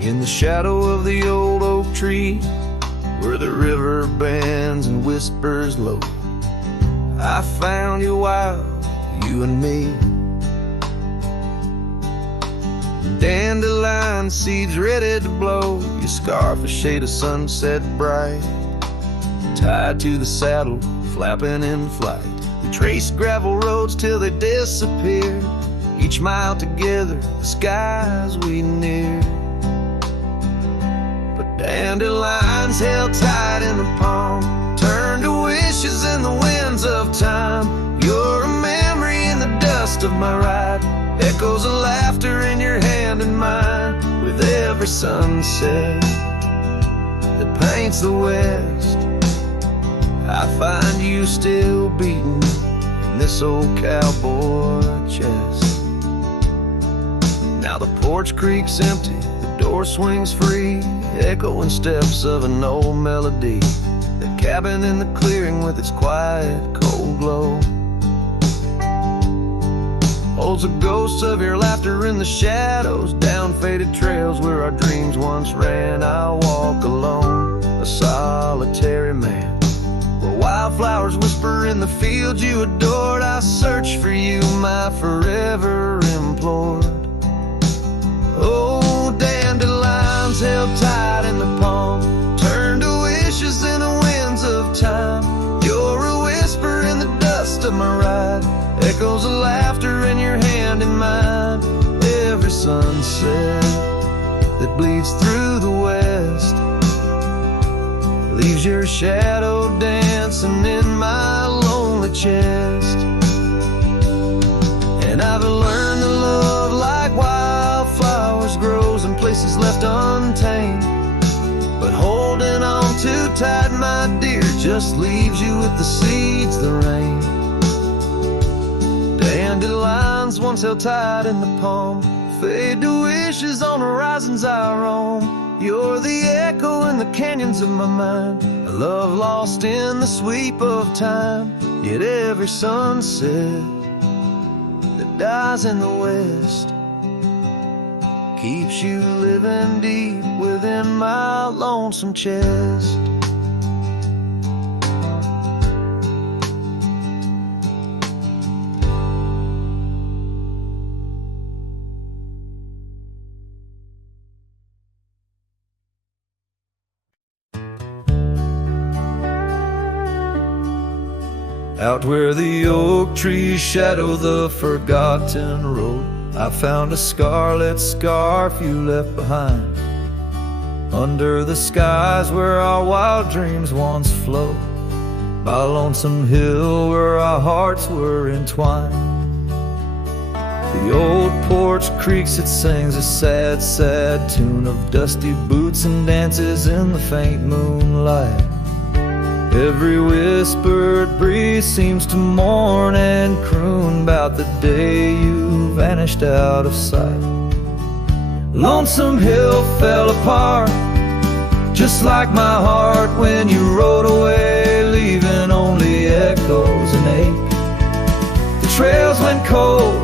in the shadow of the old oak tree, where the river bends and whispers low. I found you wild, you and me. Dandelion seeds ready to blow, your scarf a shade of sunset bright, tied to the saddle, flapping in flight. We traced gravel roads till they disappeared, each mile together, the skies we neared. But dandelions held tight in the palm, turned to wishes in the winds of time. You're a memory in the dust of my ride, echoes of laughter in your hand and mine. With every sunset that paints the west, I find you still beating in this old cowboy chest. Now the porch creaks empty, the door swings free, echoing steps of an old melody. The cabin in the clearing with its quiet, cold glow holds a ghost of your laughter in the shadows, down faded trails where our dreams once ran. I walk alone, a solitary man, where wildflowers whisper in the fields you adored. I search for you, my forever implored. Oh, dandelions held tight in the palm, turned to wishes in the winds of time. You're a whisper in the dust of my ride, echoes of laughter in your hand and mine. Every sunset that bleeds through the west leaves your shadow dancing in my lonely chest. And I've learned to love like wildflowers grows in places left untamed, but holding on too tight, my dear, just leaves you with the seeds that rain. Dandelions once held tight in the palm, fade to wishes on horizons I roam. You're the echo in the canyons of my mind, a love lost in the sweep of time. Yet every sunset that dies in the west keeps you living deep within my lonesome chest. Out where the oak trees shadow the forgotten road, I found a scarlet scarf you left behind, under the skies where our wild dreams once flowed, by Lonesome Hill where our hearts were entwined. The old porch creaks, it sings a sad, sad tune of dusty boots and dances in the faint moonlight. Every whispered breeze seems to mourn and croon about the day you vanished out of sight. Lonesome Hill fell apart, just like my heart when you rode away, leaving only echoes and ache. The trails went cold,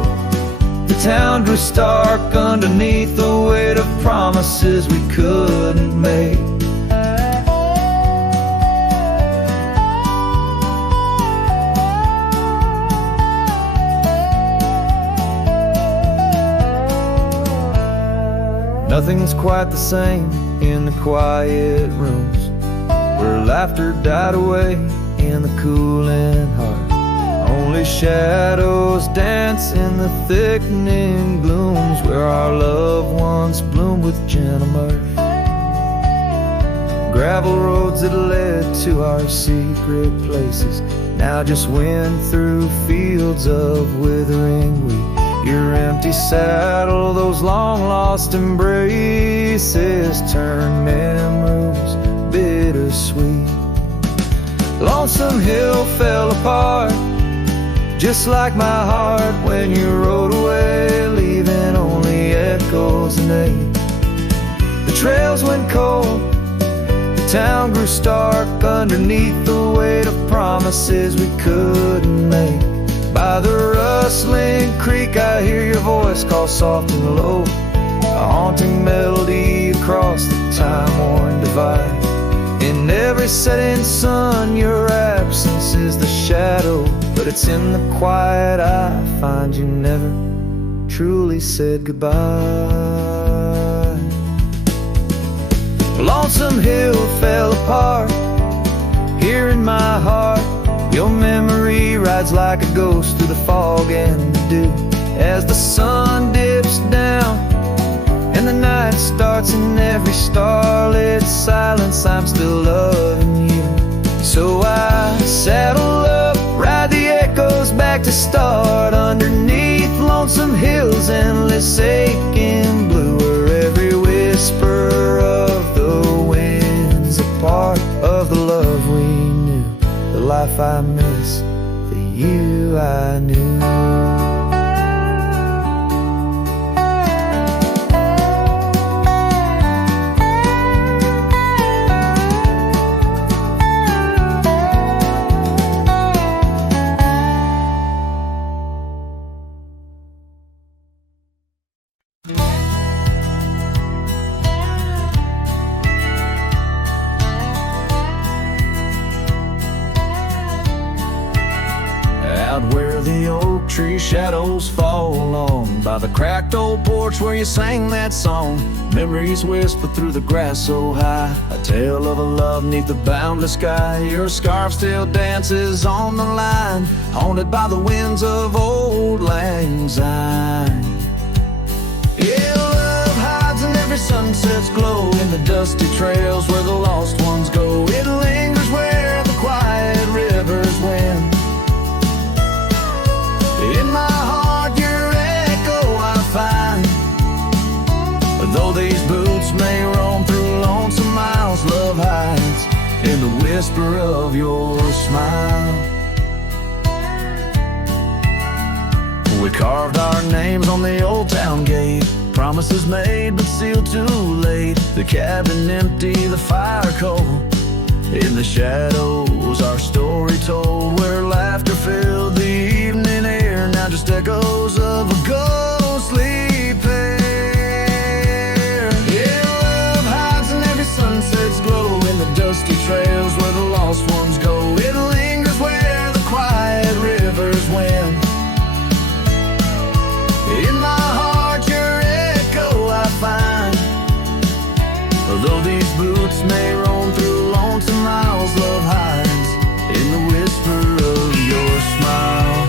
the town grew stark underneath the weight of promises we couldn't make. Nothing's quite the same in the quiet rooms, where laughter died away in the cooling heart. Only shadows dance in the thickening glooms, where our love once bloomed with gentle mirth. Gravel roads that led to our secret places now just wind through fields of withering wheat. Your empty saddle, those long-lost embraces, turn memories bittersweet. Lonesome Hill fell apart, just like my heart when you rode away, leaving only echoes and ache. The trails went cold, the town grew stark underneath the weight of promises we couldn't make. By the rustling creek I hear your voice call soft and low. a haunting melody across the time-worn divide. In every setting sun, your absence is the shadow, but it's in the quiet I find you never truly said goodbye. Lonesome Hill fell apart here in my heart. Your memory rides like a ghost through the fog and the dew, as the sun dips down and the night starts. In every starlit silence, I'm still loving you. So I saddle up, ride the echoes back to start, underneath Lonesome Hill's endless aching blue, where every whisper of the wind's a part of the love we knew, the life I miss, the you I knew. Out where the oak tree shadows fall along by the cracked old porch where you sang that song, memories whisper through the grass so high, a tale of a love neath the boundless sky. Your scarf still dances on the line, haunted by the winds of old lang syne. Yeah, love hides in every sunset's glow, in the dusty trails where the lost ones go. It lingers where the quiet rivers win. In my heart your echo I find, though these boots may roam through lonesome miles, love hides in the whisper of your smile. We carved our names on the old town gate, promises made but sealed too late. The cabin empty, the fire cold, in the shadows our story told, where laughter filled the evening air, now just echoes of a ghostly pair. Yeah, love hides in every sunset's glow, in the dusty trails where the lost ones go. It lingers where the quiet rivers win. In my heart your echo I find, although these boots may roam through lonesome miles, love hides in the whisper of your smile.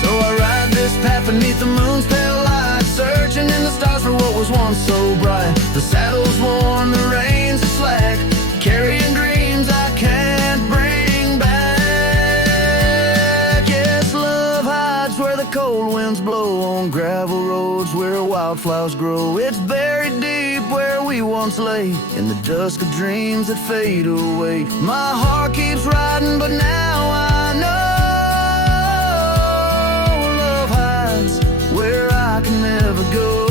So I ride this path beneath the moon's pale light, searching in the stars for what was once so bright. The saddle's worn, the reins are slack, carrying dreams I can't bring back. Yes, love hides where the cold winds blow, on gravel roads where wildflowers grow. It's buried deep where we once lay, in the dusk of dreams that fade away. My heart keeps riding, but now I know love hides where I can never go.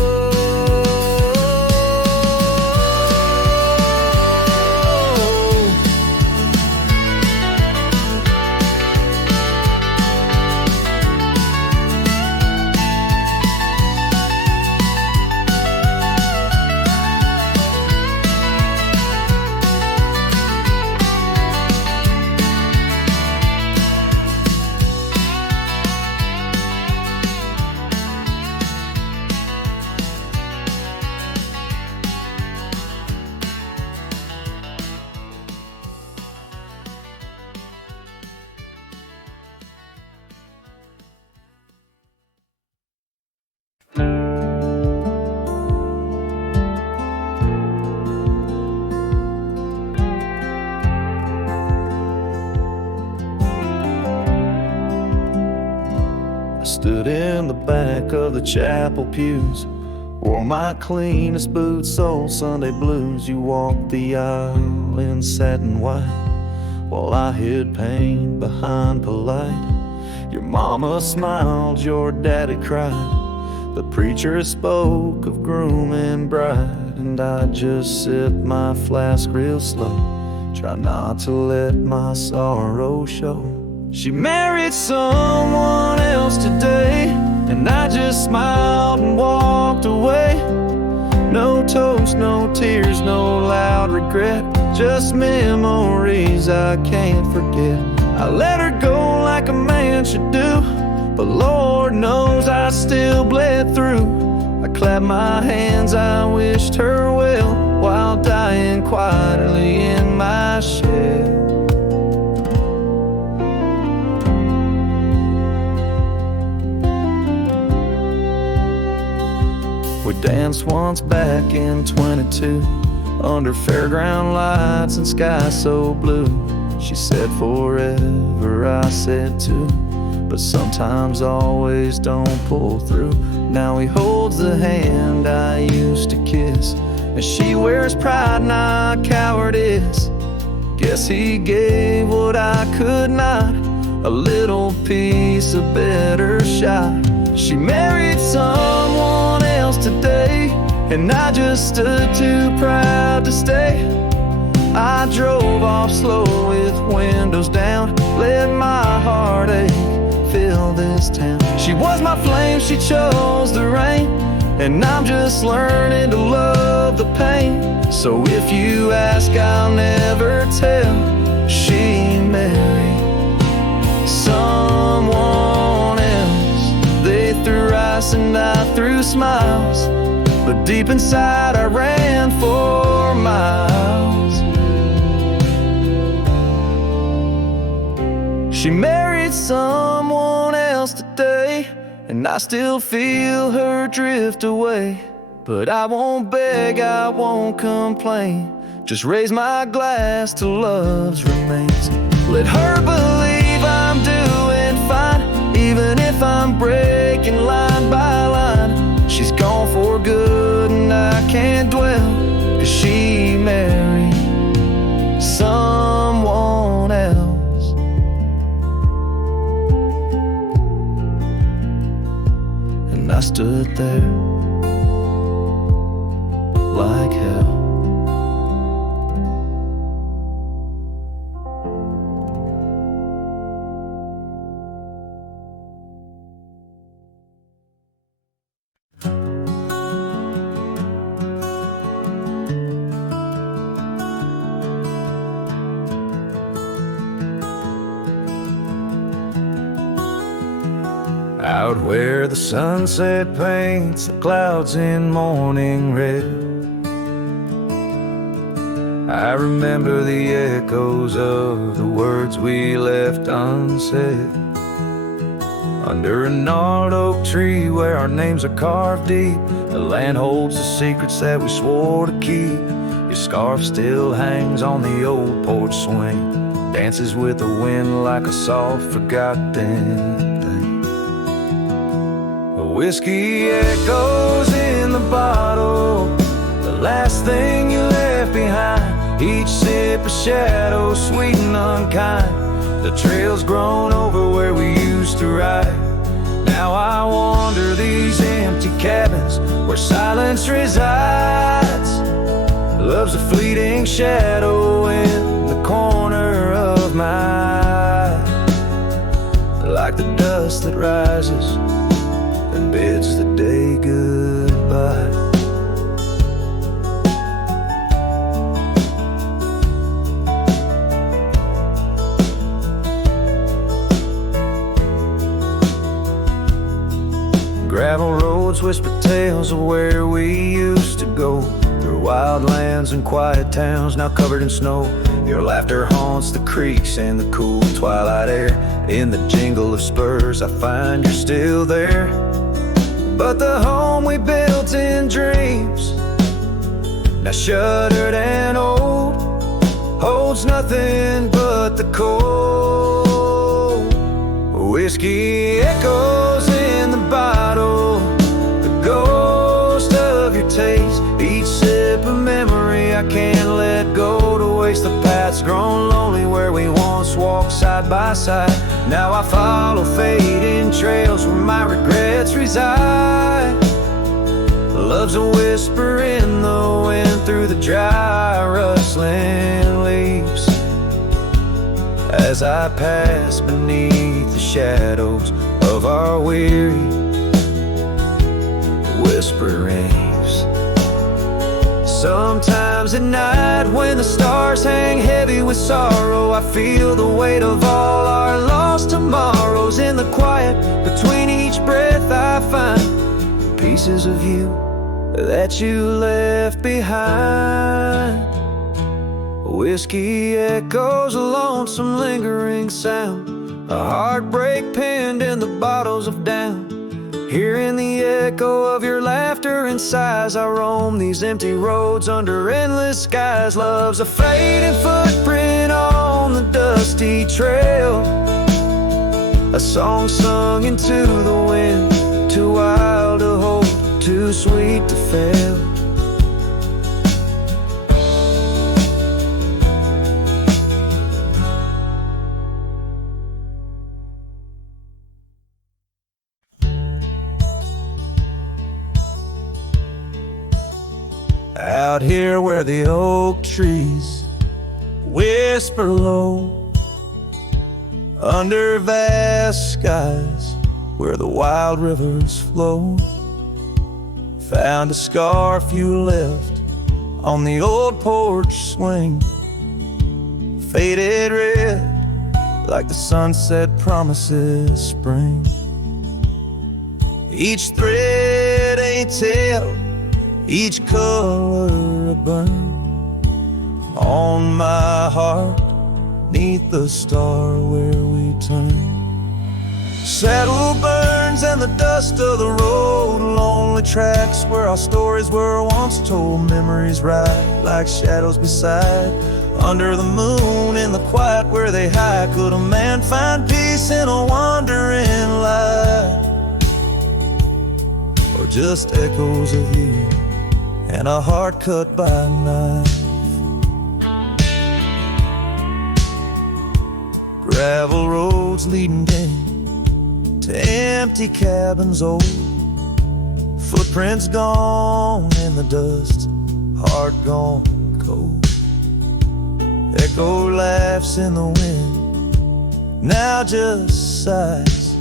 Stood in the back of the chapel pews, wore my cleanest boots, old Sunday blues. You walked the aisle in satin white, while I hid pain behind polite. Your mama smiled, your daddy cried, the preacher spoke of groom and bride, and I just sipped my flask real slow, try not to let my sorrow show. She married someone else today, and I just smiled and walked away. No toast, no tears, no loud regret, just memories I can't forget. I let her go like a man should do, but Lord knows I still bled through. I clapped my hands, I wished her well, while dying quietly in my shed. We danced once back in 22, under fairground lights and sky so blue. She said forever, I said too, but sometimes always don't pull through. Now he holds the hand I used to kiss, and she wears pride, not cowardice. Guess he gave what I could not, a little piece, a better shot. She married someone else today, and I just stood too proud to stay. I drove off slow with windows down, let my heartache fill this town. She was my flame, she chose the rain, and I'm just learning to love the pain. So if you ask, I'll never tell. She married someone else. They threw rice and I threw smiles, but deep inside I ran for miles. She married someone else today, and I still feel her drift away. But I won't beg, I won't complain, just raise my glass to love's remains. Let her believe I'm doing fine, even if I'm breaking line by line. She's gone for good and I can't dwell, 'cause she married someone else. And I stood there like hell. Out where the sunset paints the clouds in morning red, I remember the echoes of the words we left unsaid. Under a gnarled oak tree where our names are carved deep, the land holds the secrets that we swore to keep. Your scarf still hangs on the old porch swing, dances with the wind like a soft forgotten thing. Whiskey echoes in the bottle, the last thing you left behind. Each sip a shadow, sweet and unkind. The trail's grown over where we used to ride. Now I wander these empty cabins where silence resides. Love's a fleeting shadow in the corner of my eye, like the dust that rises and bids the day goodbye. Gravel roads whisper tales of where we used to go, through wild lands and quiet towns now covered in snow. Your laughter haunts the creeks and the cool twilight air. In the jingle of spurs I find you're still there. But the home we built in dreams, now shuttered and old, holds nothing but the cold. Whiskey echoes in the bottle, the ghost of your taste. Each sip a memory I can't let go, to waste the paths grown lonely where we once walked side by side. Now I follow fading trails where my regrets reside. Love's a whisper in the wind through the dry rustling leaves. I pass beneath the shadows of our weary whisperings. Sometimes at night when the stars hang heavy with sorrow, I feel the weight of all our lost tomorrows. In the quiet between each breath I find pieces of you that you left behind. Whiskey echoes, a lonesome lingering sound, a heartbreak pinned in the bottles of down. Hearing the echo of your laughter and sighs, I roam these empty roads under endless skies. Love's a fading footprint on the dusty trail, a song sung into the wind, too wild to hold, too sweet to fail. Out here where the oak trees whisper low, under vast skies where the wild rivers flow, found a scarf you left on the old porch swing, faded red like the sunset promises spring. Each thread a tale, each color a burn on my heart, neath the star where we turn. Saddle burns and the dust of the road, lonely tracks where our stories were once told. Memories ride like shadows beside, under the moon in the quiet where they hide. Could a man find peace in a wandering life, or just echoes of you and a heart cut by a knife? Gravel roads leading down to empty cabins old, footprints gone in the dust, heart gone cold. Echo laughs in the wind, now just sighs.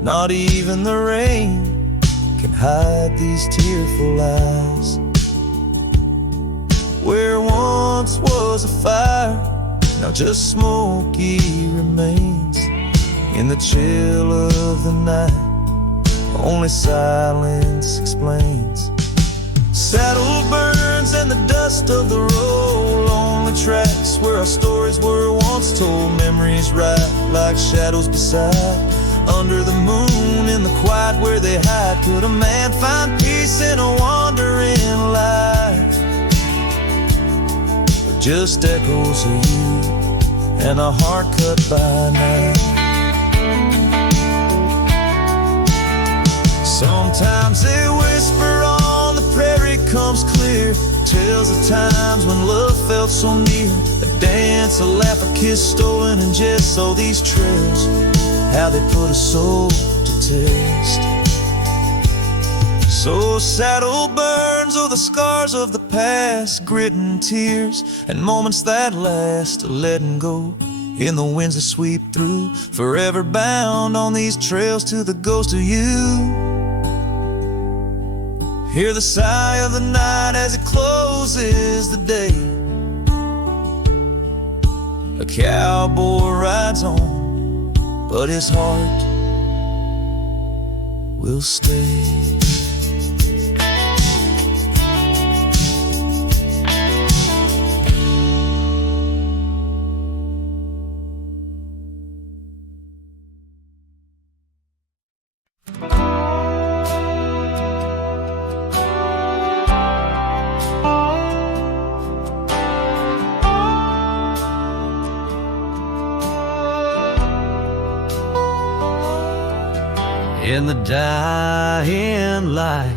Not even the rain can hide these tearful eyes. Where once was a fire, now just smoky remains. In the chill of the night, only silence explains. Saddle burns and the dust of the road, lonely tracks where our stories were once told. Memories ride like shadows beside, under the moon in the quiet where they hide. Could a man find peace in a wandering life, or just echoes of you and a heart cut by night? Sometimes they whisper on the prairie comes clear, tales of times when love felt so near. A dance, a laugh, a kiss stolen in jest. So these trails, how they put a soul to test. So saddle burns, oh the scars of the past, grit and tears, and moments that last, letting go in the winds that sweep through. Forever bound on these trails to the ghost of you. Hear the sigh of the night as it closes the day. A cowboy rides on, but his heart will stay. In the dying light,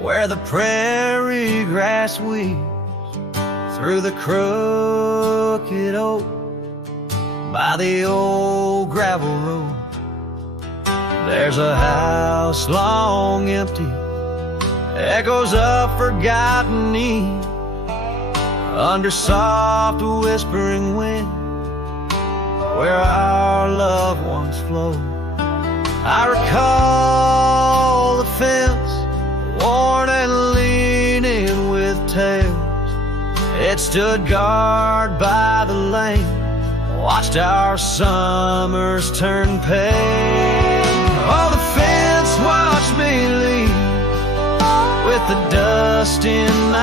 where the prairie grass weaves through the crooked oak by the old gravel road, there's a house long empty, echoes of forgotten need, under soft whispering wind, where our loved ones flow. I recall the fence, worn and leaning with tails. It stood guard by the lane, watched our summers turn pale. Oh, the fence watched me leave with the dust in my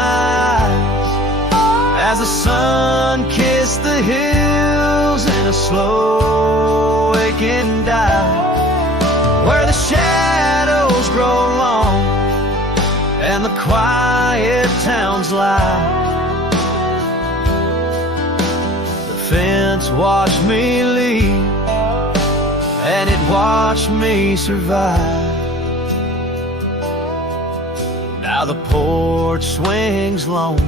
eyes as the sun kissed the hills in a slow waking dive, where the shadows grow long and the quiet towns lie. The fence watched me leave, and it watched me survive. Now the porch swings lone,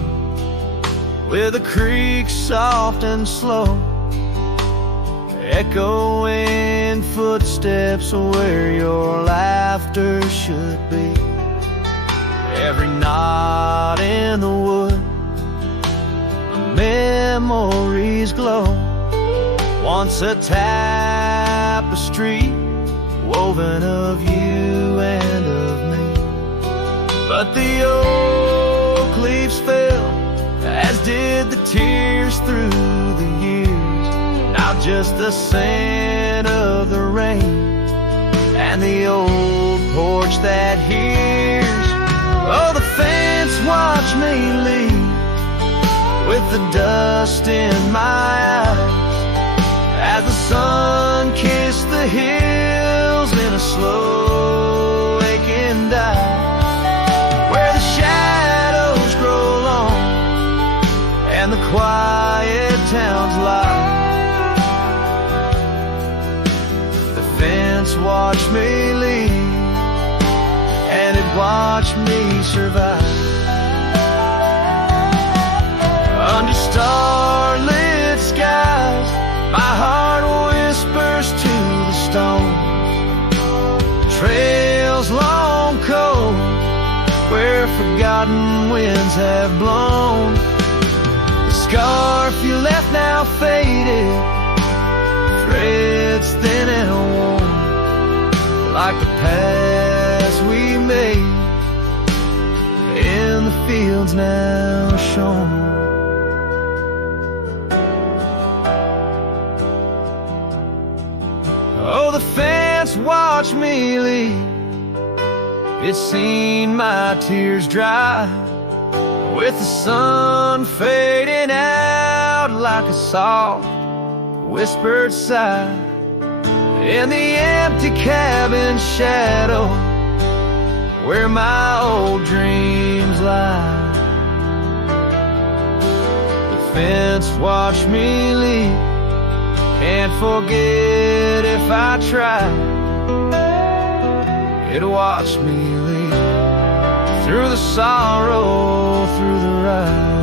with the creek soft and slow, echoing footsteps where your laughter should be. Every knot in the wood, memories glow, once a tapestry woven of you and of me. But the oak leaves fell, as did the tears through the years. Now just the scent of the rain and the old porch that hears. Oh, the fence watched me leave with the dust in my eyes as the sun kissed the hills in a slow waking dive, where the shadows grow long and the quiet towns lie. The fence watched me leave, and it watched me survive. Under starlit skies, my heart whispers to the stone. Trails long cold, where forgotten winds have blown. The scarf you left now faded, threads thin and worn, like the paths we made in the fields now shown. Oh, the fence watched me leave, it's seen my tears dry, with the sun fading out like a soft whispered sigh in the empty cabin shadow where my old dreams lie. The fence watched me leave, can't forget if I try. It watched me leave through the sorrow, through the ride.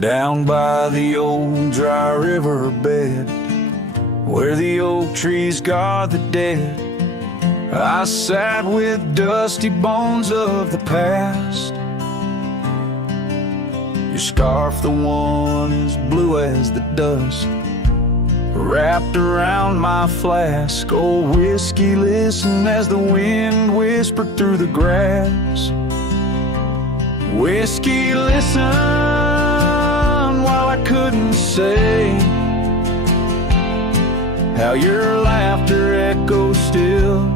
Down by the old dry river bed, where the oak trees guard the dead, I sat with dusty bones of the past. Your scarf, the one as blue as the dust, wrapped around my flask. Old whiskey, listen as the wind whispered through the grass. Whiskey, listen while I couldn't say how your laughter echoes still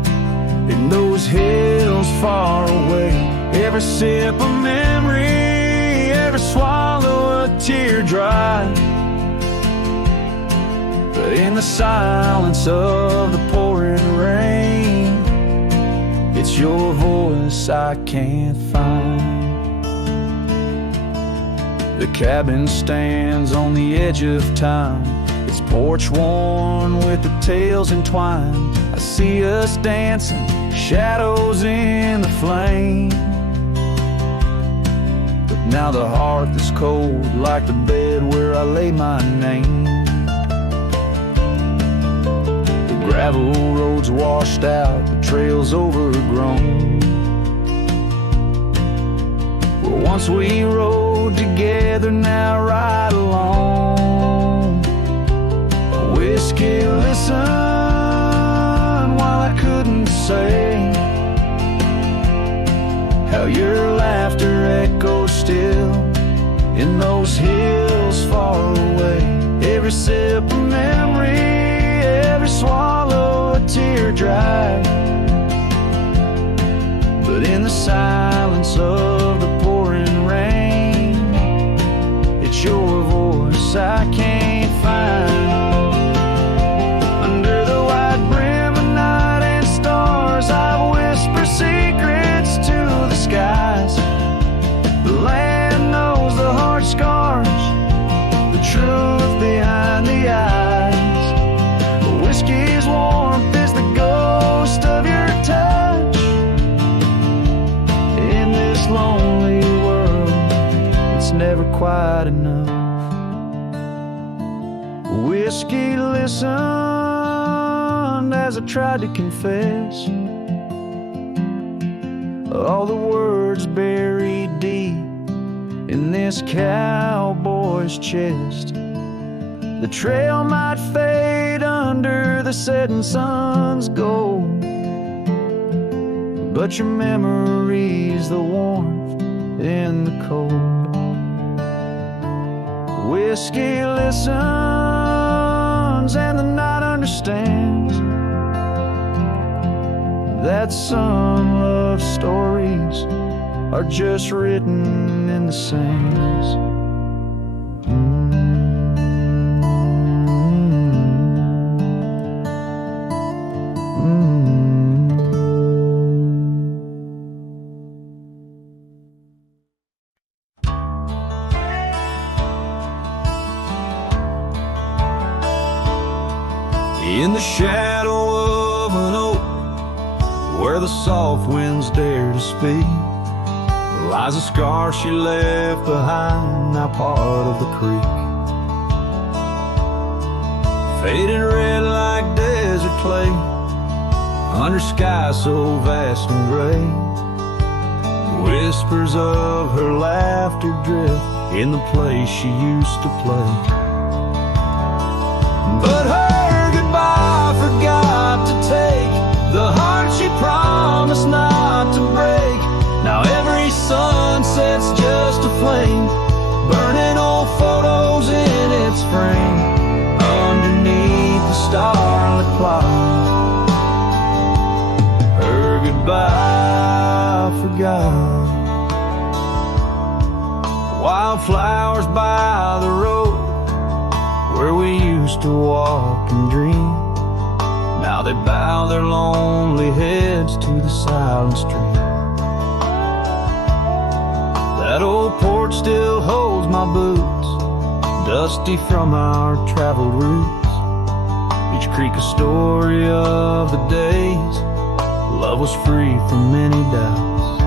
in those hills far away. Every sip of memory, every swallow a tear dry, but in the silence of the pouring rain, it's your voice I can't find. The cabin stands on the edge of time, its Its porch worn with the tails entwined. I see us dancing, shadows in the flame. But now the hearth is cold, like the bed where I lay my name. The gravel roads washed out, the trails overgrown. Where once we rode together, now ride alone. Whiskey, listen while I couldn't say how your laughter echoes still in those hills far away. Every sip a memory, every swallow a teardrop. But in the silence of the pouring rain, it's your voice I can't find. Under the white brim of night and stars, I whisper secrets to the skies. The land knows the heart scars, the truth behind the eyes. Whiskey's warmth is the ghost of your touch. In this lonely world, it's never quite enough. Whiskey listened as I tried to confess all the words buried deep in this cowboy's chest. The trail might fade under the setting sun's gold, but your memory's the warmth in the cold. Whiskey listens and the night understands that some love stories are just written in the sands. In the shadow of an oak, where the soft winds dare to speak, lies a scar she left behind, now part of the creek. Faded red like desert clay, under sky so vast and gray. Whispers of her laughter drift in the place she used to play. But her goodbye forgot to take the heart she promised not to break. Now every sunset's just a flame, burning old photos in its frame. Underneath the starlit clock, her goodbye forgot. Wildflowers by the road, where we used to walk and dream, now they bow their lonely heads to the silent stream. That old porch still holds my boots, dusty from our traveled routes. Each creek a story of the days love was free from many doubts.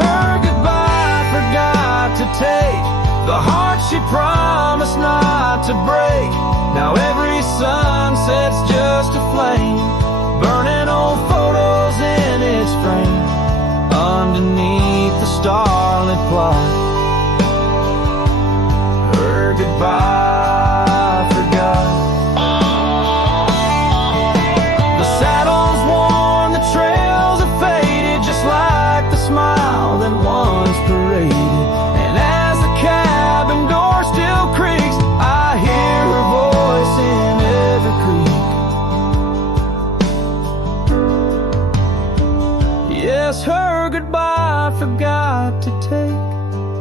Her goodbye forgot to take the heart she promised not to break. Now every sunset's just a flame, burning old photos in its frame. Underneath the starlit clock, her goodbye forgot. The saddle's worn, the trails have faded, just like the smile that once paraded. And as the cabin door still creaks, I hear her voice in every creek. Yes, her goodbye forgot to take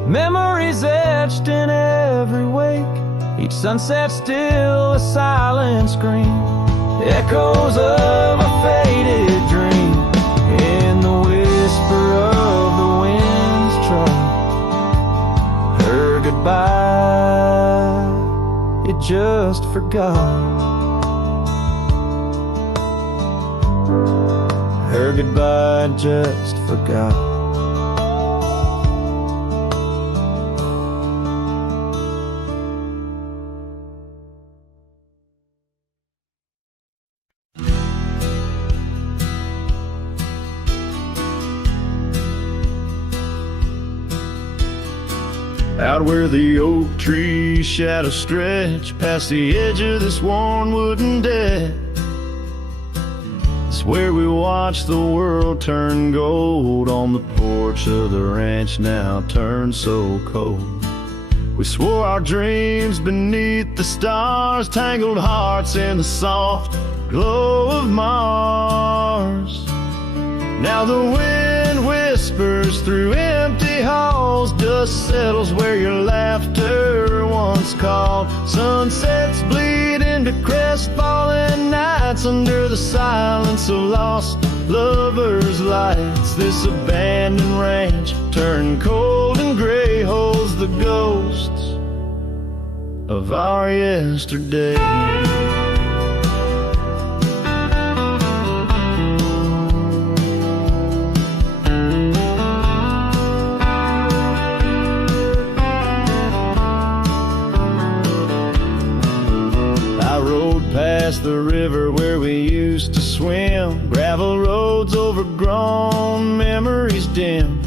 memories etched in every wake. Each sunset still a silent scream, echoes of a faded dream. In the whisper of the wind's try, her goodbye just forgot. Her goodbye I just forgot. Out where the oak tree shadows stretch past the edge of this worn wooden deck, it's where we watch the world turn gold on the porch of the ranch now turned so cold. We swore our dreams beneath the stars, tangled hearts in the soft glow of Mars. Now the wind whispers through empty halls, dust settles where your laughter once called. Sunsets bleed into crestfallen nights under the silence of lost lovers' lights. This abandoned ranch turned cold and gray holds the ghosts of our yesterday. Past the river where we used to swim, gravel roads overgrown, memories dim.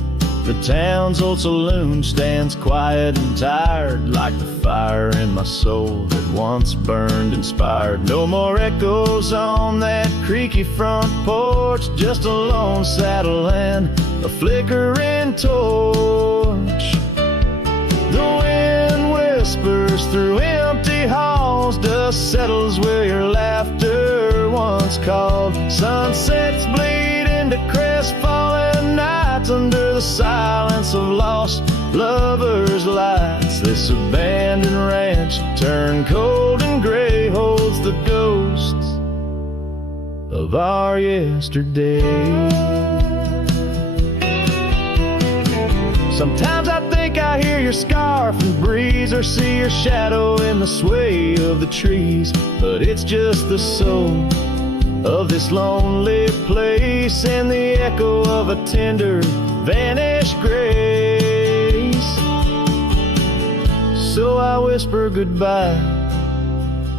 The town's old saloon stands quiet and tired, like the fire in my soul that once burned inspired. No more echoes on that creaky front porch, just a lone saddle and a flickering torch. The wind whispers through empty halls, dust settles where your laughter once called. Sunsets bleed into crestfallen nights under the silence of lost lovers' lights. This abandoned ranch turned cold and gray holds the ghosts of our yesterday. Sometimes I think I hear your scarf and breeze, or see your shadow in the sway of the trees. But it's just the soul of this lonely place and the echo of a tender vanished grace. So I whisper goodbye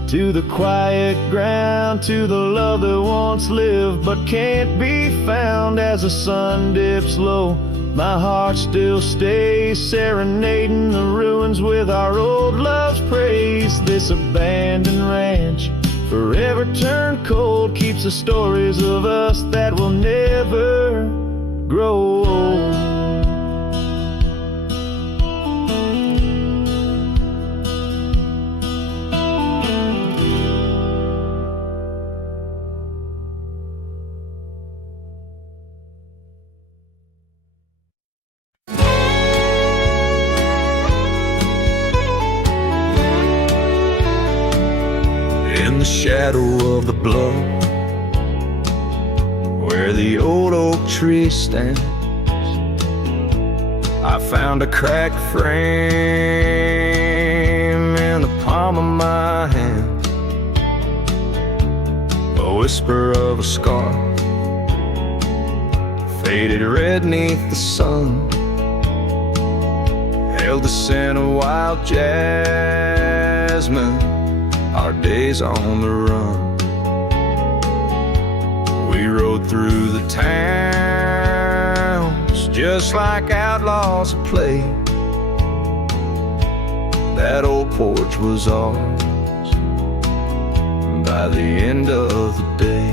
to the quiet ground, to the love that once lived but can't be found. As the sun dips low, my heart still stays serenading the ruins with our old love's praise. This abandoned ranch, forever turned cold, keeps the stories of us that will never grow old. In the shadow of the bluff, where the old oak tree stands, I found a cracked frame in the palm of my hand. A whisper of a scar, faded red neath the sun, held the scent of wild jasmine, our days on the run. We rode through the towns just like outlaws at play. That old porch was ours by the end of the day.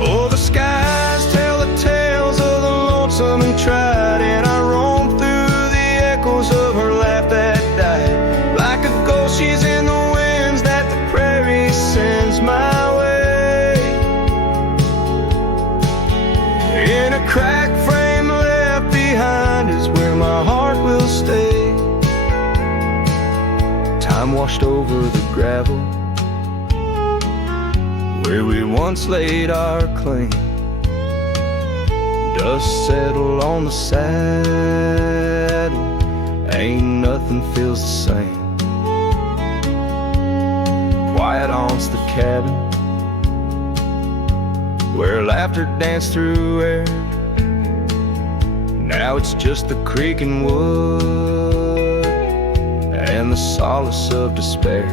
Oh, the skies tell the tales of the lonesome and tried, and I roamed through the echoes of her laugh that died. Like a ghost, she's in the winds that the prairie sends my way. In a cracked frame left behind is where my heart will stay. Time washed over the gravel where we once laid our claim. Dust settled on the saddle, ain't nothing feels the same. Quiet haunts the cabin where laughter danced through air. Now it's just the creaking wood and the solace of despair.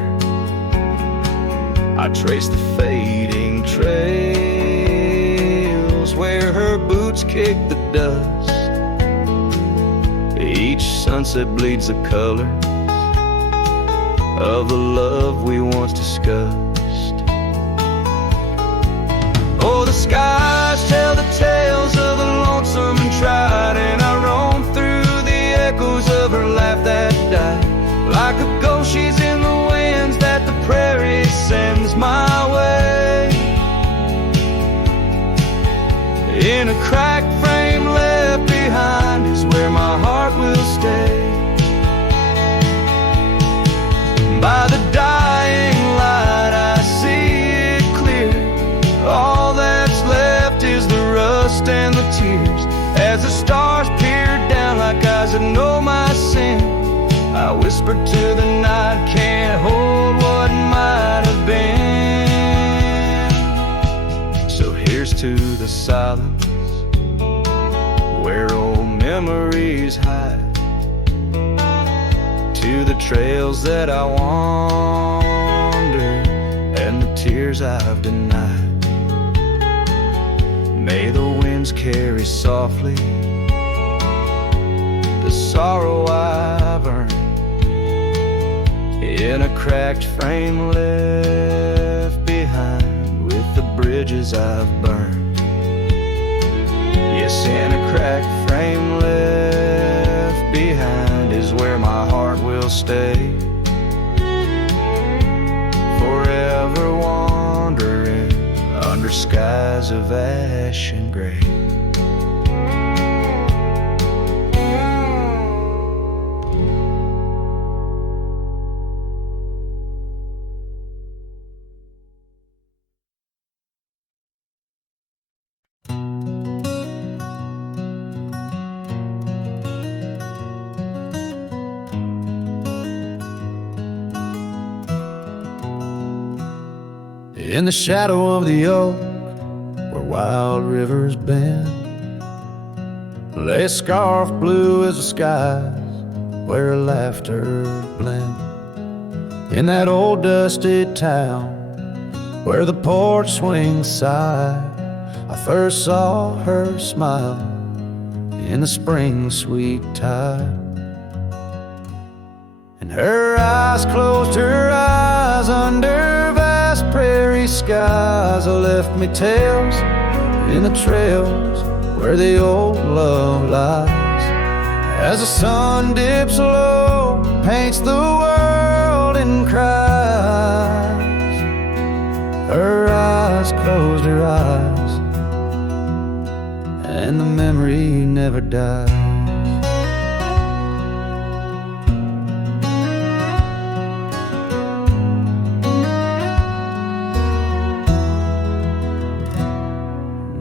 I trace the fading trails where her boots kick the dust. Each sunset bleeds the color of the love we once discussed. Oh, the skies tell the tales of the lonesome and tried, and I roam through the echoes of her laugh that died. Like a ghost, she's in the winds that the prairie sends my way. In a cracked frame left behind is where my heart will stay. By the dying light I see it clear. All that's left is the rust and the tears. As the stars peer down like eyes that know my sin, I whisper to the night, can't hold what might have been. So here's to the silence where old memories hide, to the trails that I wander and the tears I've denied. May the winds carry softly the sorrow I've earned, in a cracked frame left behind with the bridges I've burned. Yes, in a cracked frame left behind is where my heart will stay, forever wandering under skies of ash and gray. In the shadow of the oak, where wild rivers bend, lay a scarf blue as the skies, where laughter blend. In that old dusty town, where the porch swings sigh, I first saw her smile in the spring sweet tide. And her eyes closed her eyes under vast prairie skies. I left me tales in the trails where the old love lies. As the sun dips low, paints the world in cries. Her eyes closed her eyes, and the memory never dies.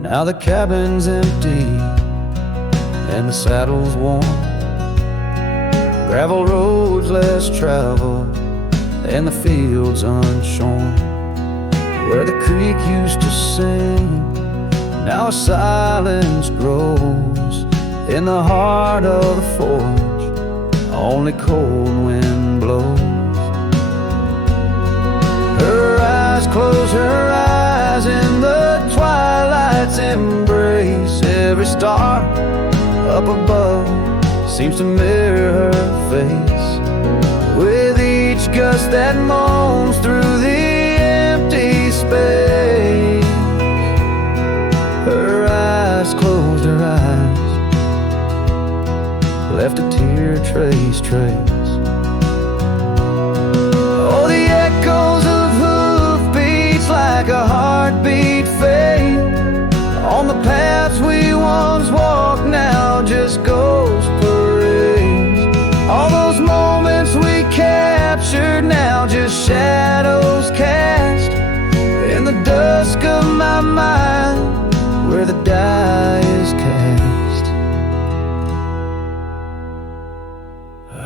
Now the cabin's empty and the saddle's worn, gravel roads less traveled and the fields unshorn. Where the creek used to sing, now a silence grows in the heart of the forge, only cold wind blows. Her eyes close her eyes in the twilight's embrace. Every star up above seems to mirror her face, with each gust that moans through the empty space. Her eyes closed her eyes, left a tear trace. Oh, the echoes of hoofbeats like a heartbeat fade on the paths we once walked, now just ghost parades. All those moments we captured, now just shadows cast in the dusk of my mind, where the die is cast.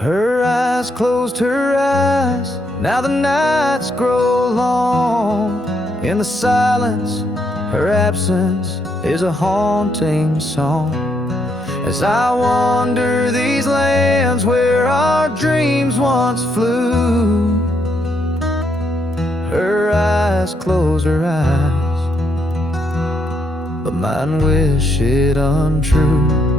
Her eyes eyes closed her eyes. Now the nights grow long. In the silence, her absence is a haunting song. As I wander these lands where our dreams once flew, her eyes close her eyes, but mine wish it untrue.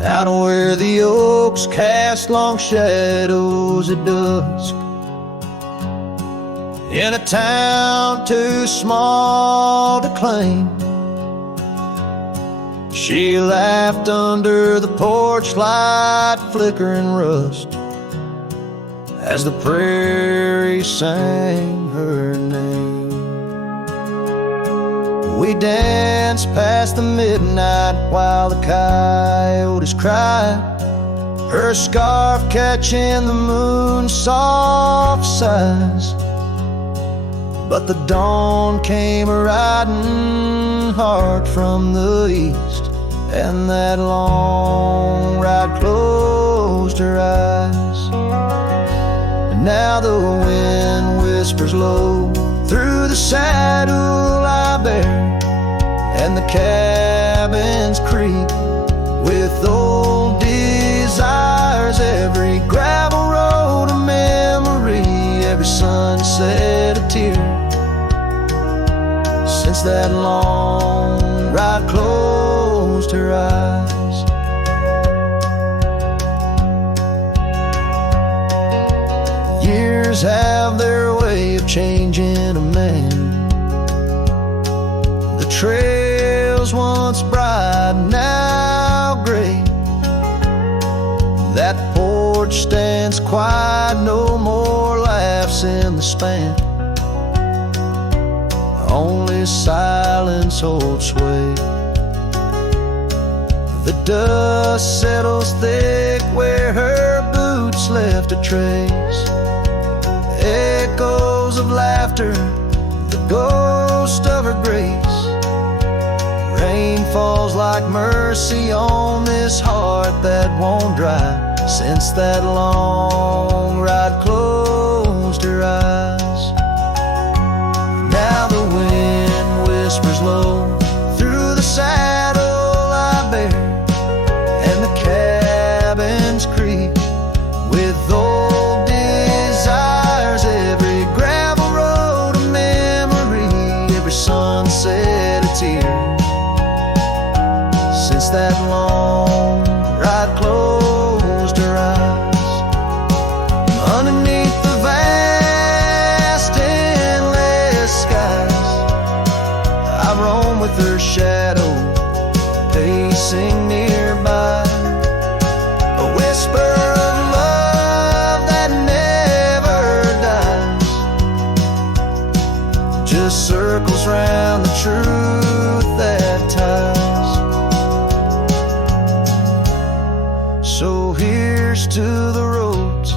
Out where the oaks cast long shadows at dusk, in a town too small to claim, she laughed under the porch light flickering rust as the prairie sang her name. We danced past the midnight while the coyotes cried, her scarf catching the moon's soft sighs. But the dawn came riding hard from the east, and that long ride closed her eyes. And now the wind whispers low through the saddle I bear, and the cabins creak with old desires. Every gravel road a memory, every sunset a tear, since that long ride closed her eyes. Years have their way of changing a man. The trails once bright, now gray. That porch stands quiet, no more laughs in the span. Only silence holds sway. The dust settles thick where her boots left a trace. Echoes of laughter, the ghost of her grace. Rain falls like mercy on this heart that won't dry, since that long ride closed her eyes. Now the wind whispers low through the saddle I bear, and the cabins creak with old desires. Every gravel road a memory, every sunset a tear, since that long ride closed her eyes. Underneath the vast endless skies, I roam with her shadow pacing nearby. A whisper of love that never dies, just circles round the truth that ties. So here's to the roads,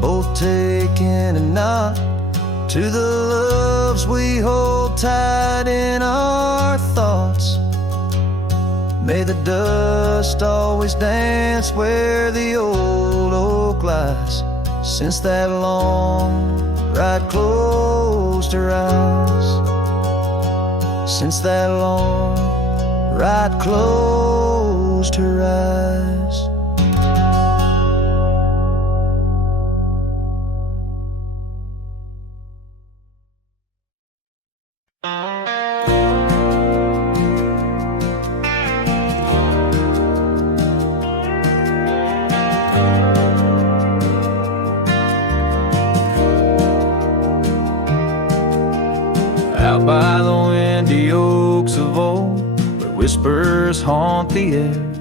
both taken and not, to the loves we hold tight in our thoughts. May the dust always dance where the old oak lies, since that long ride closed her eyes, since that long ride closed her eyes. Out by the windy oaks of old, where whispers haunt the air,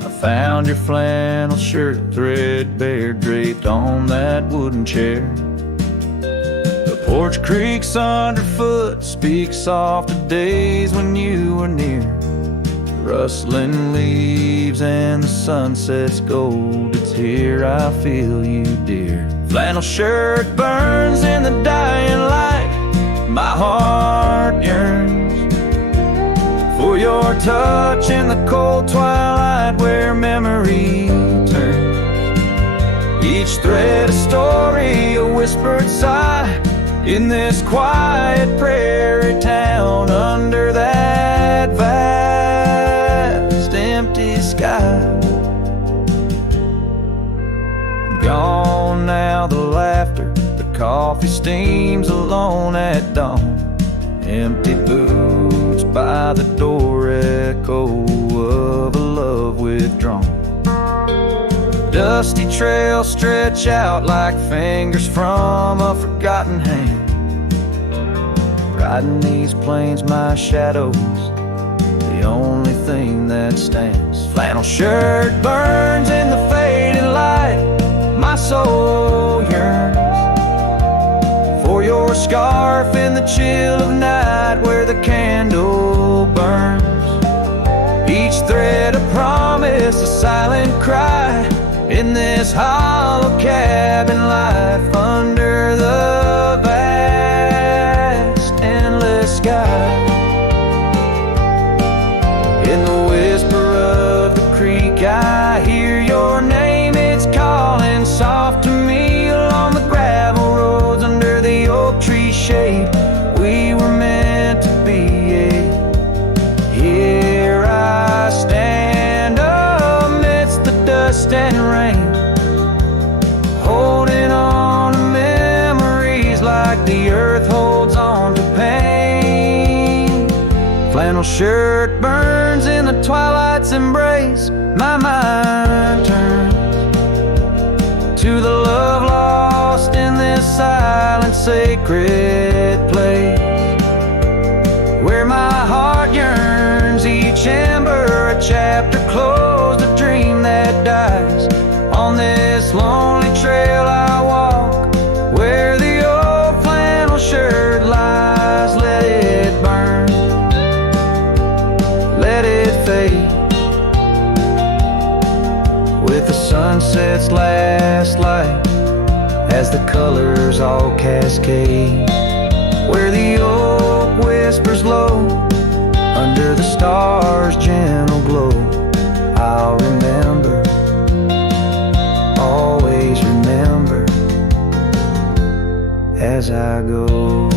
I found your flannel shirt threadbare draped on that wooden chair. A Porch creaks underfoot, speak soft of days when you were near. Rustling leaves and the sunset's gold, it's here I feel you, dear. Flannel shirt burns in the dying light, my heart yearns for your touch in the cold twilight where memory turns. Each thread a story, a whispered sigh, in this quiet prairie town under that vast empty sky. Gone now the laughter, the coffee steams alone at dawn. Empty boots by the door, echo of a love withdrawn. Dusty trails stretch out like fingers from a forgotten hand. Riding these plains, my shadow's the only thing that stands. Flannel shirt burns in the fading light, my soul yearns for your scarf in the chill of night where the candle burns. Each thread a promise, a silent cry, in this hollow cabin life under the vast endless sky. In the whisper of the creek I hear your name, it's calling soft to me along the gravel roads under the oak tree shade. We were meant to be. Here I stand amidst the dust and rain, holding on to memories like the earth holds on to pain. Flannel shirt burns in the twilight's embrace, my mind turns to the love lost in this silent sacred place, where my heart yearns, each ember a chapter closed, a dream that dies. On this lonely trail I walk, where the old flannel shirt lies. Let it burn, let it fade, with the sunset's last light as the colors all cascade, where the oak whispers low under the stars' gentle glow. I'll remember, always remember as I go.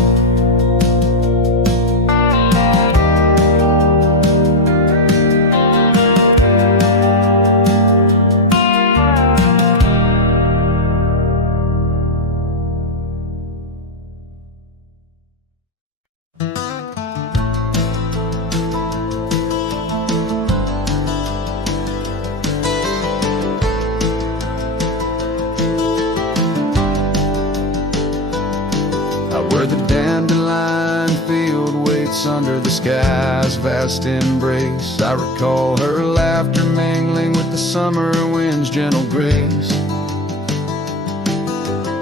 Where the dandelion field waits under the sky's vast embrace, I recall her laughter mingling with the summer wind's gentle grace.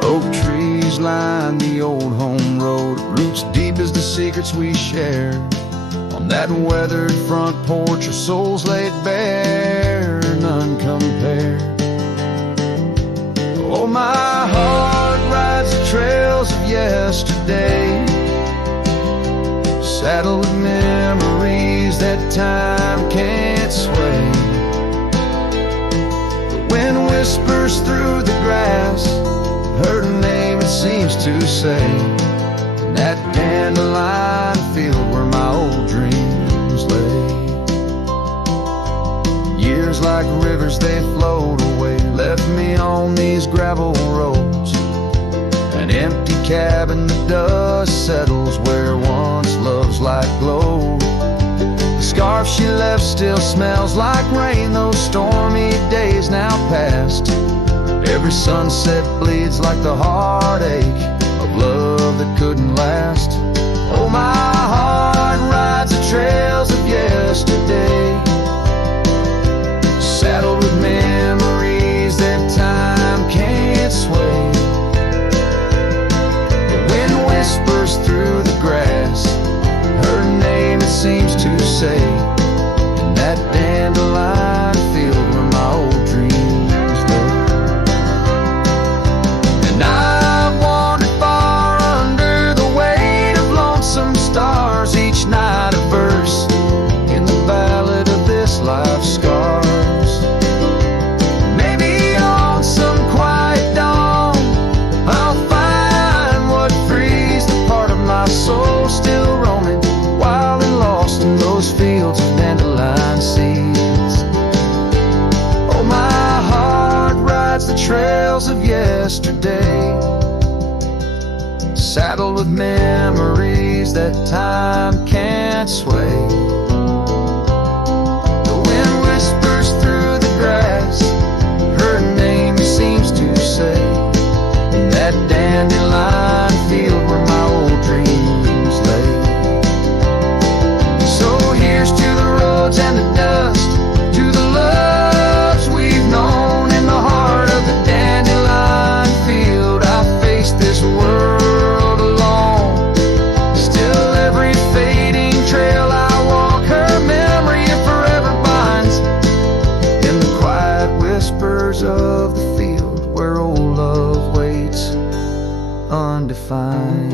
Oak trees line the old home road, roots deep as the secrets we shared. On that weathered front porch, our souls laid bare, none compared. Oh, my heart rides the trails of yesterday, saddled with memories that time can't sway. The wind whispers through the grass, her name it seems to say, in that dandelion field where my old dreams lay. Years like rivers they flowed away, left me on these gravel roads, an empty cabin, the dust settles where once love's light glowed. The scarf she left still smells like rain, those stormy days now past. Every sunset bleeds like the heartache of love that couldn't last. Oh, my heart rides the trails of yesterday, saddled with memories that time can't sway. The wind whispers yesterday, saddled with memories that time can't sway. The wind whispers through the grass, her name seems to say, in that dandelion field where my old dreams lay. So here's to the roads and the dust, to the loves we've known in the heart of the dandelion field. I faced this world alone, still every fading trail I walk, her memory forever binds in the quiet whispers of the field where old love waits undefined.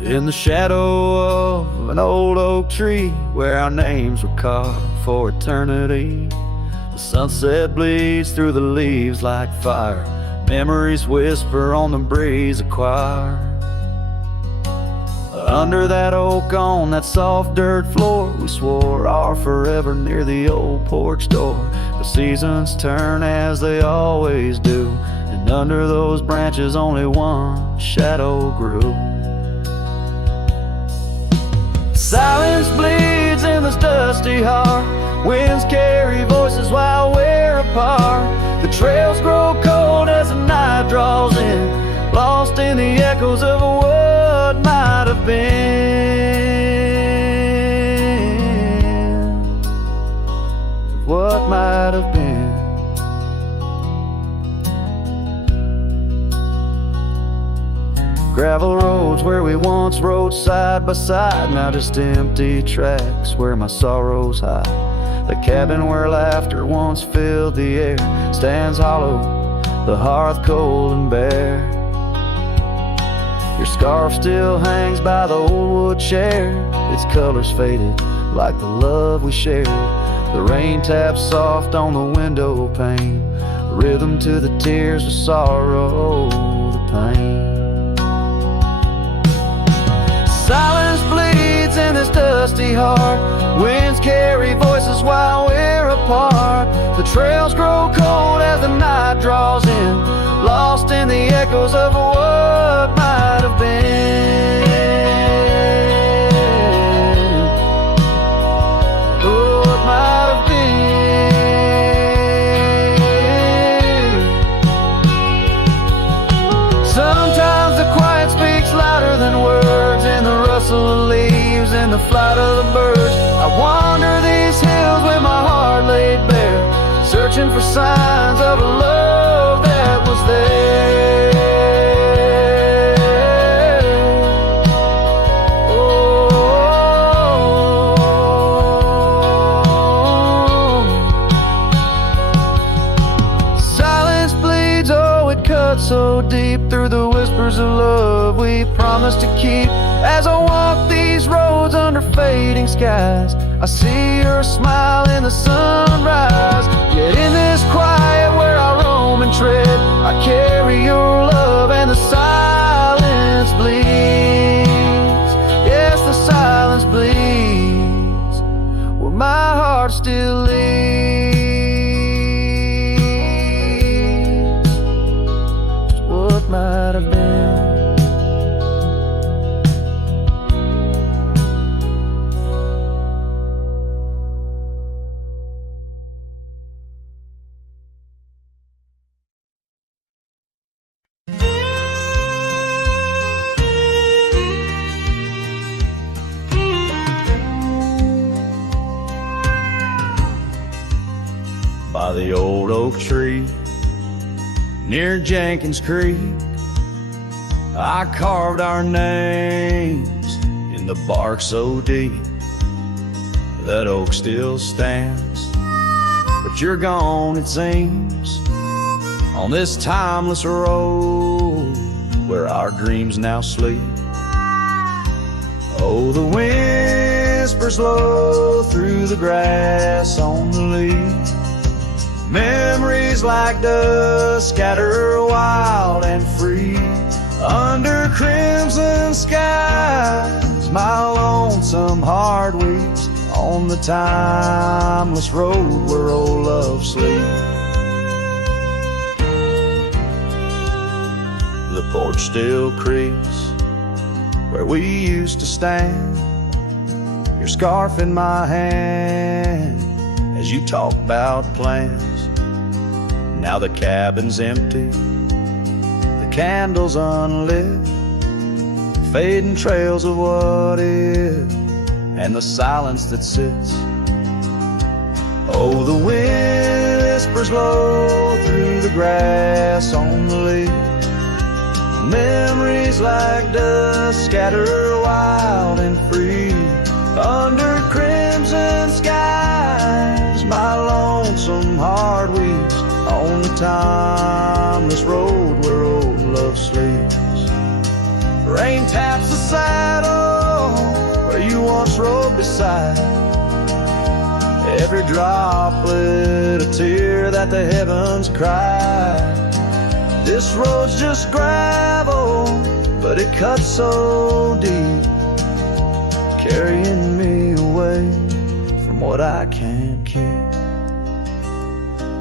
In the shadow of an old oak tree where our names were carved for eternity, the sunset bleeds through the leaves like fire. Memories whisper on the breeze, a choir. Under that oak on that soft dirt floor, we swore our forever near the old porch door. The seasons turn as they always do, and under those branches only one shadow grew. Silence bleeds in this dusty heart, winds carry voices while we're apart. The trails grow cold as the night draws in, lost in the echoes of what might have been, what might have been. Gravel roads where we once rode side by side, now just empty tracks where my sorrows hide. The cabin where laughter once filled the air stands hollow, the hearth cold and bare. Your scarf still hangs by the old wood chair, its colors faded like the love we shared. The rain taps soft on the window pane, rhythm to the tears of sorrow, the pain. Silence bleeds in this dusty heart, winds carry voices while we're apart. The trails grow cold as the night draws in, lost in the echoes of what might have been. Oh, what might have been. Sometimes the quiet speaks louder than words, in the rustle of leaves, in the flight of the birds. I wander these hills with my heart laid bare, searching for signs of a love that was there. Oh. Silence bleeds, oh, it cuts so deep through the whispers of love we promised to keep. As I walk these roads under fading skies, I see your smile in the sunrise. Yet in this quiet where I roam and tread, I carry your love and the silence bleeds. Yes, the silence bleeds where my heart still leads. Just what might have been. By the old oak tree near Jenkins Creek, I carved our names in the bark so deep. That oak still stands, but you're gone it seems, on this timeless road where our dreams now sleep. Oh, the wind whispers low through the grass on the leaf. Memories like dust scatter wild and free. Under crimson skies, my lonesome heart weeps on the timeless road where old love sleeps. The porch still creaks where we used to stand, your scarf in my hand as you talk about plans. Now the cabin's empty, the candles unlit, fading trails of what is, and the silence that sits. Oh, the wind whispers low through the grass on the leaf. Memories like dust scatter wild and free. Under crimson skies, my lonesome heart weeps on the timeless road where old love sleeps. Rain taps the saddle where you once rode beside. Every droplet a tear that the heavens cried. This road's just gravel, but it cuts so deep, carrying me away from what I can't keep.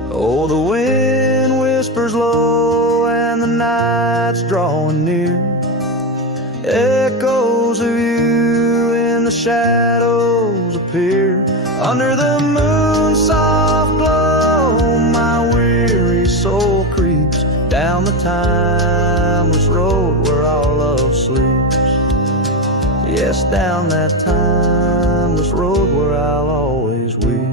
Oh, the wind whispers low and the night's drawing near. Echoes of you in the shadows appear. Under the moon's soft glow, my weary soul creeps down the timeless road where our love sleeps. Yes, down that timeless road where I'll always weep.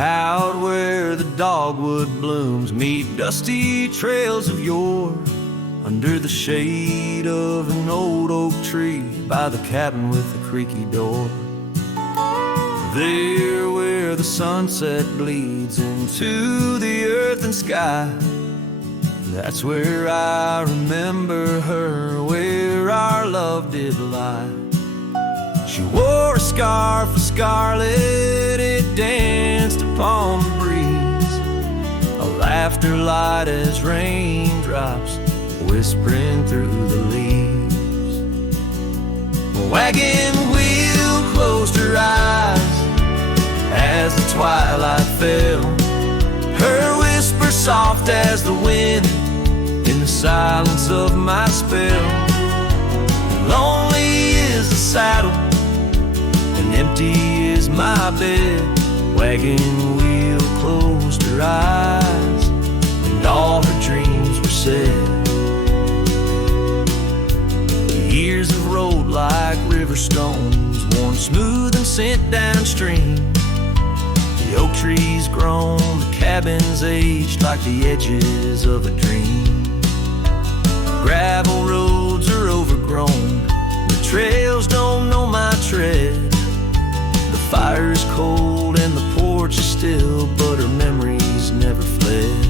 Out where the dogwood blooms meet dusty trails of yore, under the shade of an old oak tree by the cabin with the creaky door. There where the sunset bleeds into the earth and sky, that's where I remember her, where our love did lie. She wore a scarf of scarlet, it danced upon the breeze, a laughter light as raindrops whispering through the leaves. A wagon wheel closed her eyes as the twilight fell, her whisper soft as the wind in the silence of my spell. Lonely is the saddle and empty is my bed. Wagon wheel closed her eyes and all her dreams were said. The years have rolled like river stones, worn smooth and sent downstream. The oak tree's grown, the cabin's aged like the edges of a dream. Gravel roads are overgrown, the trails don't know my tread. The fire is cold and the porch is still, but her memories never fled.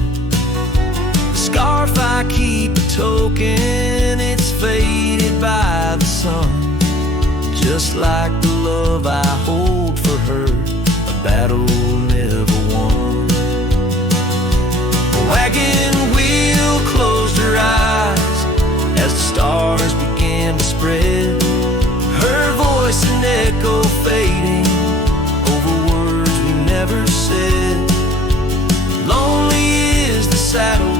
The scarf I keep a token, it's faded by the sun, just like the love I hold for her, a battle never won. The wagon wheel closed her eyes as the stars began to spread, her voice an echo fading over words we never said. Lonely is the saddle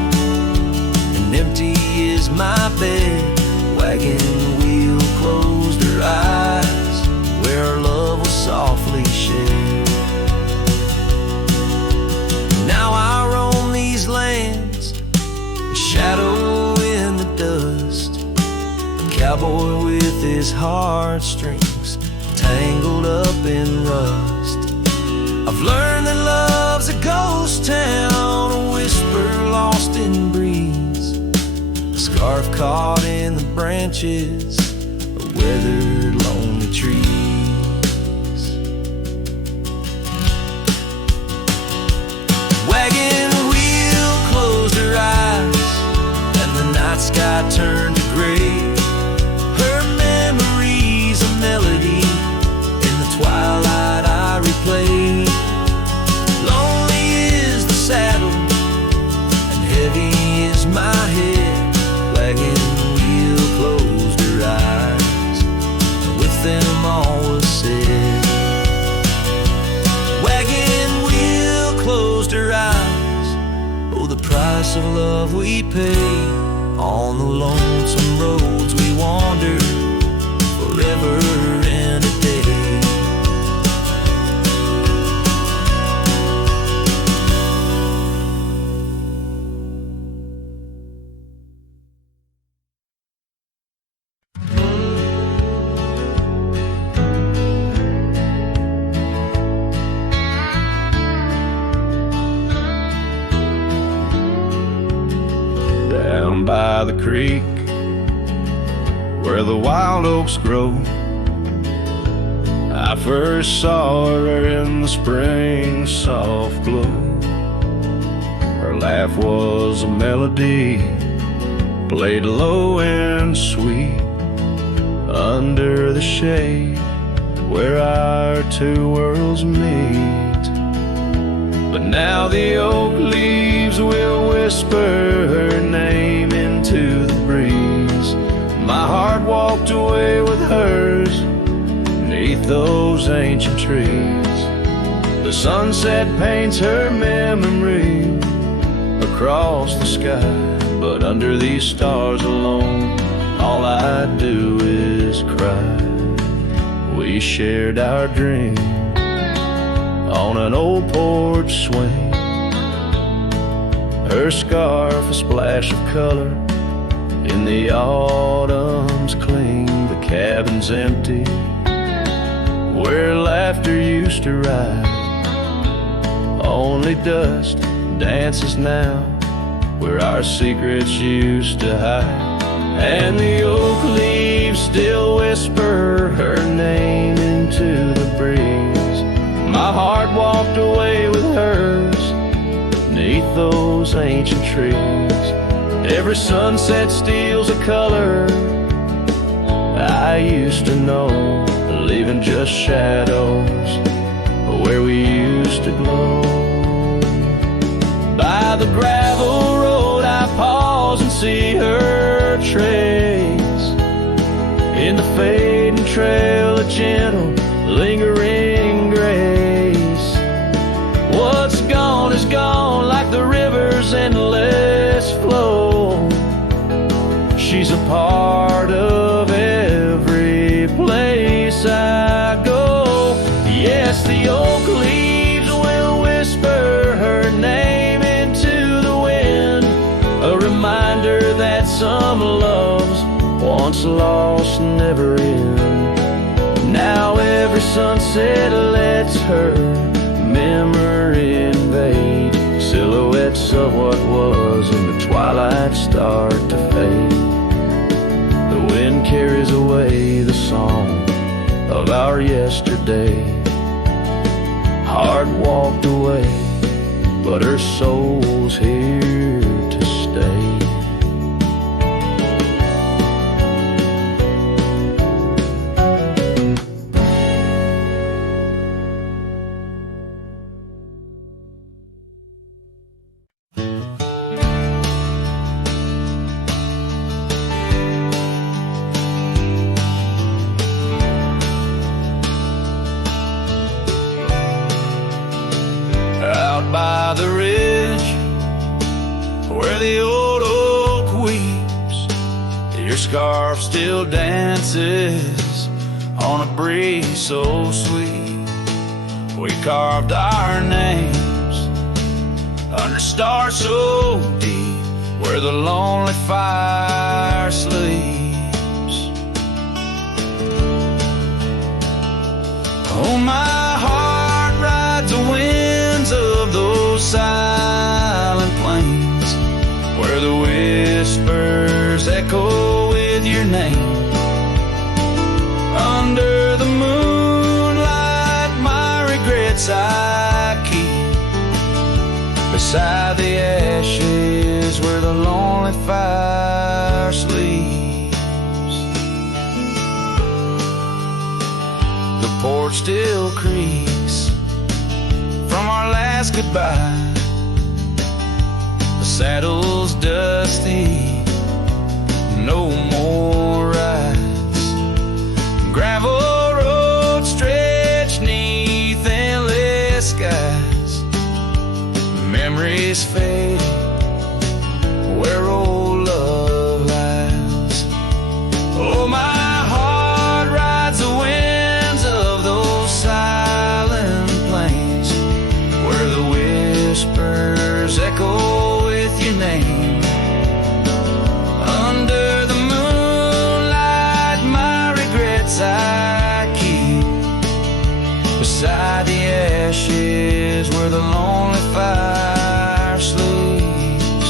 and empty is my bed. Wagon wheel closed her eyes where our love was softly shed. Now I roam these lands, a shadow in the dust, a cowboy with his heartstrings tangled up in rust. I've learned that love's a ghost town scarf caught in the branches of weathered, lonely trees. Wagon wheel closed her eyes, and the night sky turned to gray. Her memories a melody, in the twilight I replay. Lonely is the saddle, and heavy is my head. Wagon wheel closed her eyes, and with them all was said. Wagon wheel closed her eyes, oh, the price of love we pay. On the lonesome roads we wander, forever and a day. Down by the creek, where the wild oaks grow, I first saw her in the spring soft glow. Her laugh was a melody, played low and sweet, under the shade where our two worlds meet. But now the oak leaves will whisper her name into the breeze. My heart walked away with hers beneath those ancient trees. The sunset paints her memory across the sky, but under these stars alone, all I do is cry. We shared our dream on an old porch swing. Her scarf a splash of color in the autumn's cling. The cabin's empty where laughter used to ride. Only dust dances now where our secrets used to hide. And the oak leaves still whisper her name into the breeze. My heart walked away with hers beneath those ancient trees. Every sunset steals a color I used to know, leaving just shadows where we used to glow. By the gravel road I pause and see her trace. In the fading trail, a gentle, lingering grace. What's gone is gone, like the river's endless flow. She's a part of every place I go. Yes, the oak leaves will whisper her name into the wind, a reminder that some loves once lost never end. Now every sunset lets her memory invade. Silhouettes of what was in the twilight start to fade. The wind carries away the song of our yesterday. Heart walked away, but her soul's here to stay. By the ridge where the old oak weeps, your scarf still dances on a breeze so sweet. We carved our names under stars so deep where the lonely fire sleeps. Oh, my heart rides the winds of those silent plains where the whispers echo the ashes where the lonely fire sleeps. The porch still creaks from our last goodbye. The saddle's dusty, no more rides. Gravel road stretch neath endless skies. Memories fade where old love lies. Oh, my heart rides the winds of those silent plains where the whispers echo with your name. Under the moonlight, my regrets I keep beside the ashes where the lonely fire sleeps.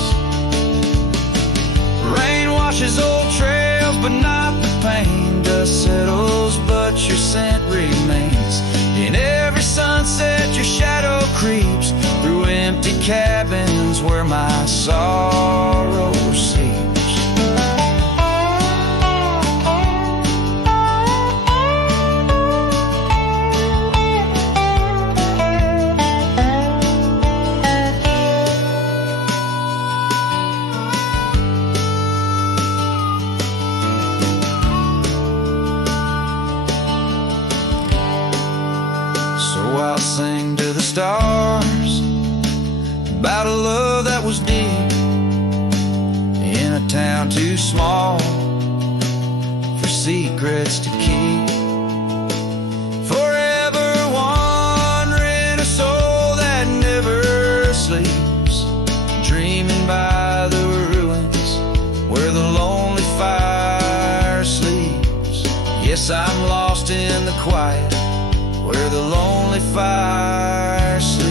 Rain washes old trails, but not the pain. Dust settles, but your scent remains. In every sunset, your shadow creeps through empty cabins where my sorrow seeps. I'll sing to the stars about a love that was deep in a town too small for secrets to keep. Forever wandering, a soul that never sleeps, dreaming by the ruins where the lonely fire sleeps. Yes, I'm lost in the quiet where the lonely fire sleeps.